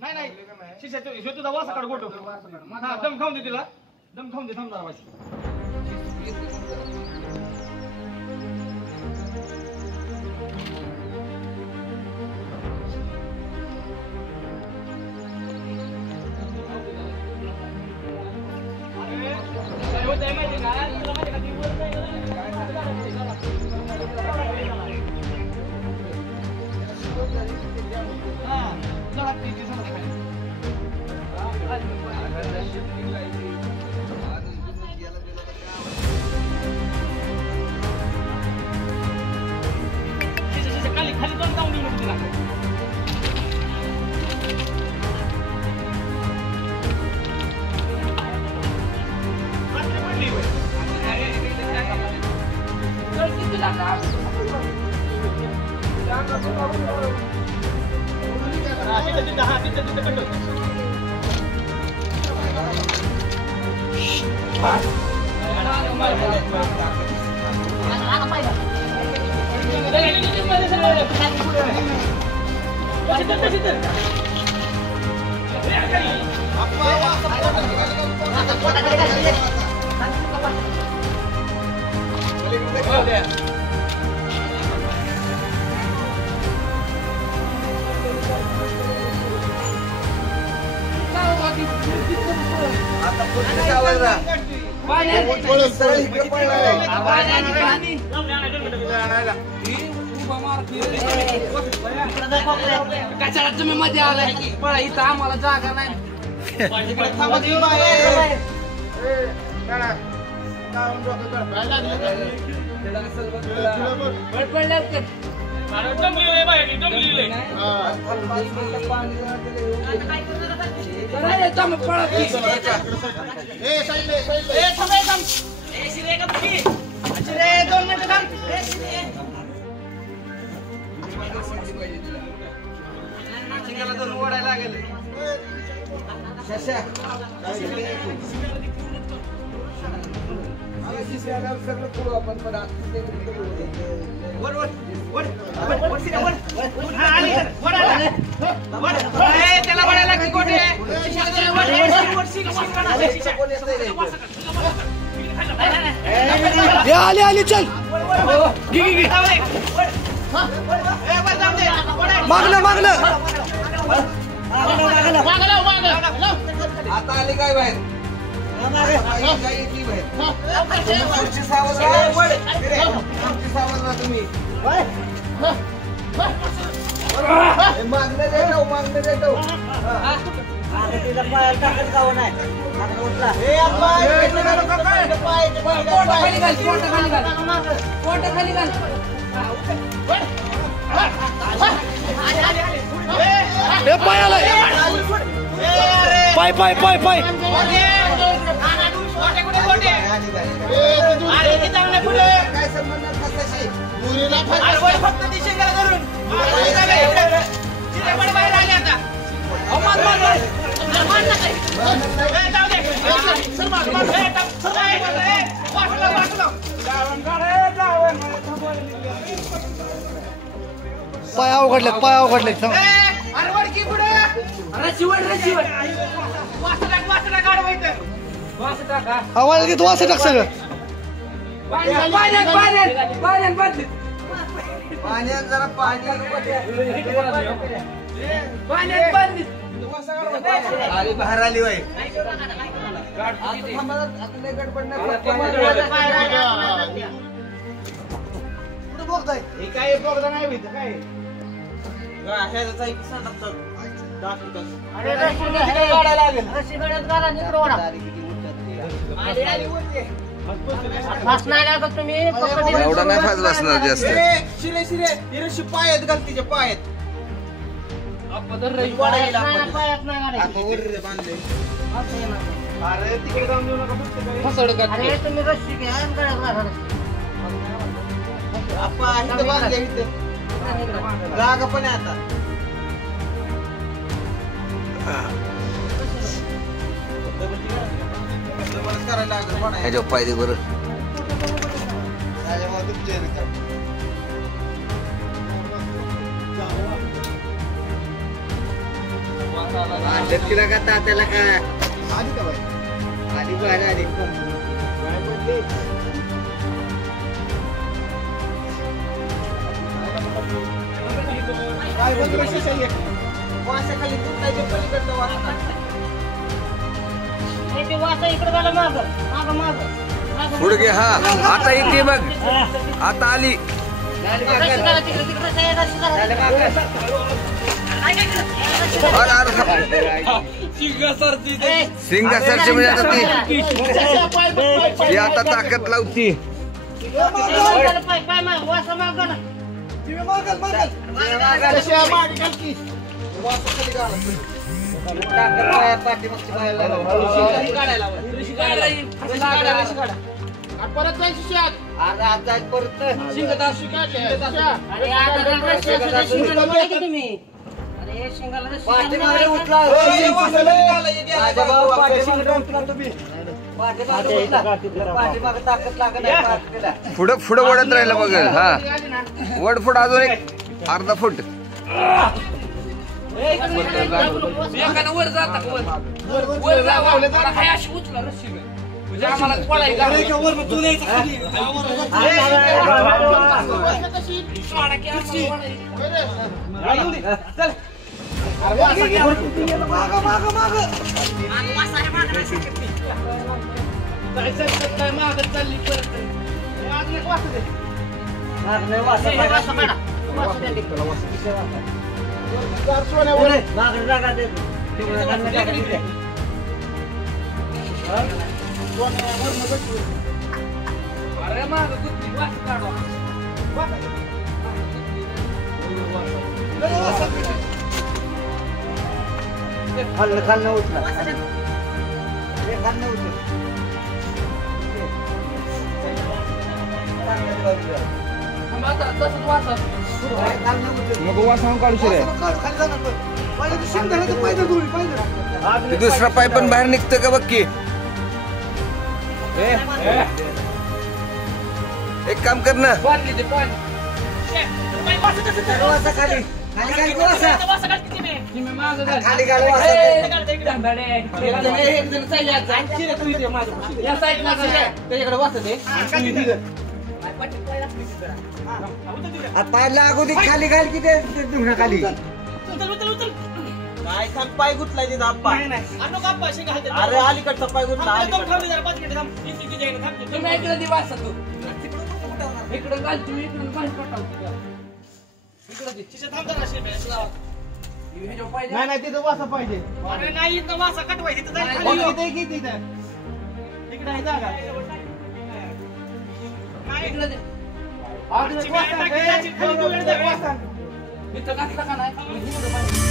नाही नाही शिष्य तुझा वासा काढ गोटो हा दम खाऊन दे तिला दम खाऊन दे थांब जरा वाशी अरे होतंय माहिती का तुला माहिती का ती वर नाही खाली खाली पण जाऊन देऊ नको तिला कशाला तुम्ही मध्ये आलाय पळा इथं आम्हाला जागा नाही ओढायला लागेल त्याला बघायला की कोठे आली आली चल मागलं मागलं आता आली काय बाहेर तुम्ही मागणं देतो मागणं देतो तिला पाय टाकत गाव नाही पाय पाय पाय पाय काय संबंध फक्त बाहेर आले आता पाय अवघडले पाय अवघडले आवाज घेतो वास टाक सगळं पाण्यात जरा पाणी आली बाहेर आली बाई बघताय काय बघता नाही काय एवढा नाही फास बसणार जास्त शिरे शिरे हिरशी पायात घाल तिच्या पायात अरे तिकडे जाऊन देऊ नका तुम्ही रस्सी घ्या जागा पण आहे आता ह्याच्या पायदे बरं तिला का तात्याला का आधी का बाई आली बाहेर आली काय बोलतो शिष्या ये वासाखाली तुटायच्या पलीकडनं वासा पुढे घे हा आता येते बघ आता आली सिंगासरची म्हणजे आता ती आता ताकद लावती परत जाईल शिष्यात परत पुढं पुढं वडत राहिलं बघ हा वड फूट अजून एक अर्धा फूट वर जाता वर उचला म्हणजे आम्हाला पळायला अरे माग कुठली वास काढवा खाल्लं उठला तसंच वासा मग वासाहून काढू दुसरा पाय पण बाहेर निघतो का बघ की एक काम कर ना बांधली ते पण खाली घाल पाय लागू दे खाली घाल की ते खाली काय थांब पाय गुतलाय तिथं आप्पा अरे अलीकडचा पाय गुतला तुम्ही इकडे दिवास तू इकडे घाल तू इकडे घाल इकडे नाही नाही तिथं वासा पाहिजे नाही इथं वासा कटवायची तिथं किती इकडे आहे जागा इकडे दे इथं इथं घातला का नाही